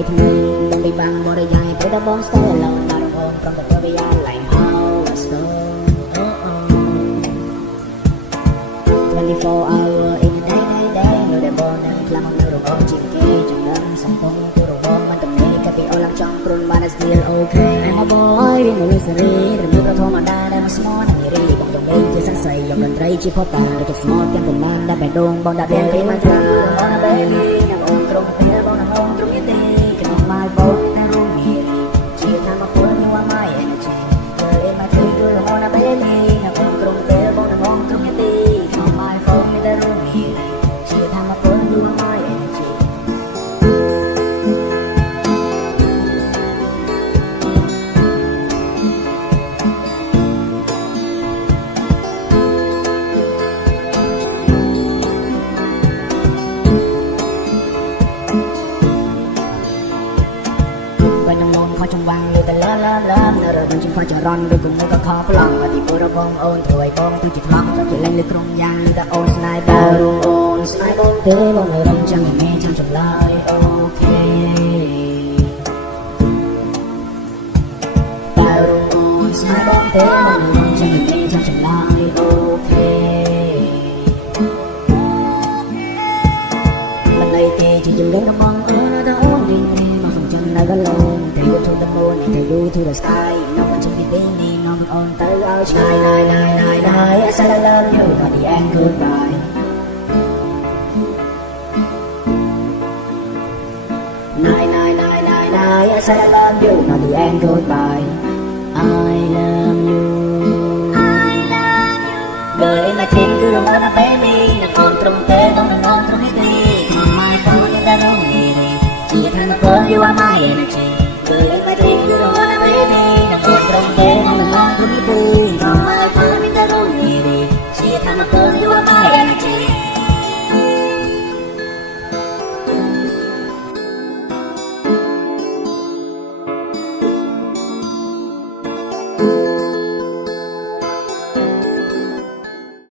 ngày thì mình bị băng một đời dài tới đó bóng stay alone mà đồng hồn trong the world beyond like how let's go 24 hours in a day người đẹp bồn đang làm không đâu đồng hồn chỉ kê chẳng đơn sống không của đồng hồnมันต้องมีกับพี่เอาหลังจ้องกรุนมา that's still okay I'm a boy เรียนใน nursery เรียนรู้ประถมมาได้ได้มาสมองนั่งรีบอกตรงนี้จะสักใส่ยกดนตรีชีพอปานเราจะสมองกันผมมันได้ไปดงบองได้เรียนที่มาทางเราบองได้เบบี้นั่งองตรงเตี้ยบองนั่งองตรงยี่ตีกันออกมาโบนั่งรู้มีชีทำมาพูดนี่ว่าไม่เอ็นจีเจอเอ็นมาที่ดูเราบองได้เบบี้นั่งองตรงเตี้ยบองนั่งองตรงยี่ตีกันออกมาโบไม่ได้รู้มีชีทำมาพูดนี่ว่าไม่เอ็นจี พอจังหวังเลยแต่เลิศเนรมันจึงพอจะร้อนโดยกลุ่มมือก็ขอปล้องมาที่บุรพงโอนถวยบงตัวจิตล็อกจะเล่นเลยกรงยางแต่โอนสไนเปอร์โอนสไนเปอร์เธอบงเลยรังจังอย่างนี้จำจำเลยโอเคแต่โอนสไนเปอร์เธอบงเลยรังจังอย่างนี้จำจำเลยโอเคมันเลยเตะจะเล่นน้ำมันแต่โอนดิ้งI got alone, they go to the moon, they go to the sky. No one should be thinking of on the outside. Nine, I said I love you, not the end goodbye. Nine, I said I love you, not the end goodbye. I love you. Girl in my team, cứ đừng nói mà baby, đừng còn trong